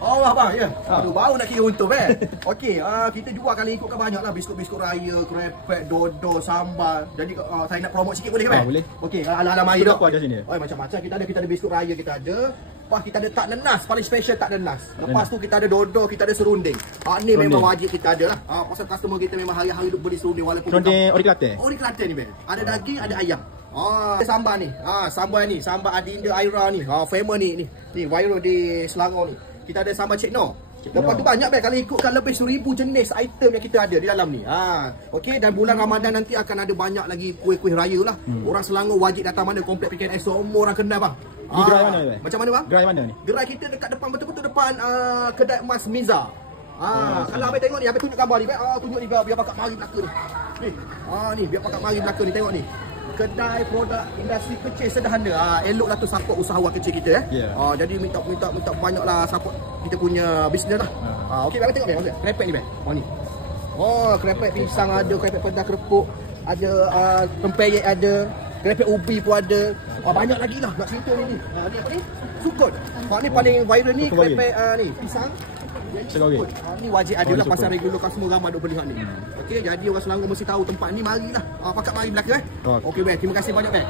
Oh abang ya. Aduh baru nak kira untung Okey, kita jual kali ikutkan banyaklah biskut-biskut raya, krepek, dodo, sambal. Jadi saya nak promote sikit boleh ke Boleh. Okey, ala-ala mai apa ada sini? Oh macam-macam kita ada biskut raya kita ada. Lepas kita ada tak nenas, paling special tak nenas. Lepas tu kita ada dodo, kita ada serunding. Ni memang wajib kita ada lah. Pasal customer kita memang hari-hari duk beli serunding walaupun serunding ori Kelantan. Ori Kelantan ni ada daging, ada ayam. Sambal ni. Sambal ni, sambal Adinda Aira ni. Famous ni. Ni viral di Selangor ni. Kita ada sambal Cik Noh. Lepas tu banyak kalau ikutkan lebih 1000 jenis item yang kita ada di dalam ni. Okey, dan bulan Ramadan nanti akan ada banyak lagi kuih-kuih raya lah. Orang Selangor wajib datang mana komplek PKNS semua orang kenal bang. Gerai mana ni? Macam mana bang? Gerai mana ni? Gerai kita dekat depan betul-betul depan kedai emas Miza. Kalau abang tengok ni, abang tunjuk gambar ni, tunjuk ni biar pakat mari belakang ni. Ni biar pakat mari belakang ni, tengok ni. Kedai produk industri kecil sederhana. Eloklah tu support usahawan kecil kita jadi minta banyaklah support kita punya bisnes lah. Okey, bang tengok bang, krepek ni bang. Ni. Krepek pisang ada, krepek pedas kerupuk, ada tempeyek ada, krepek ubi pun ada. Banyak lagi lah nak cerita ni. Ni apa ni? Sukut. Ni paling viral ni krepek ni pisang. Sukut. Ni wajib ada lah pasal regular customer ramai duk beli hak ni. Okey, jadi orang Selangor mesti tahu tempat ni, marilah. Pakat mari belakang Okey bang, terima kasih banyak bang.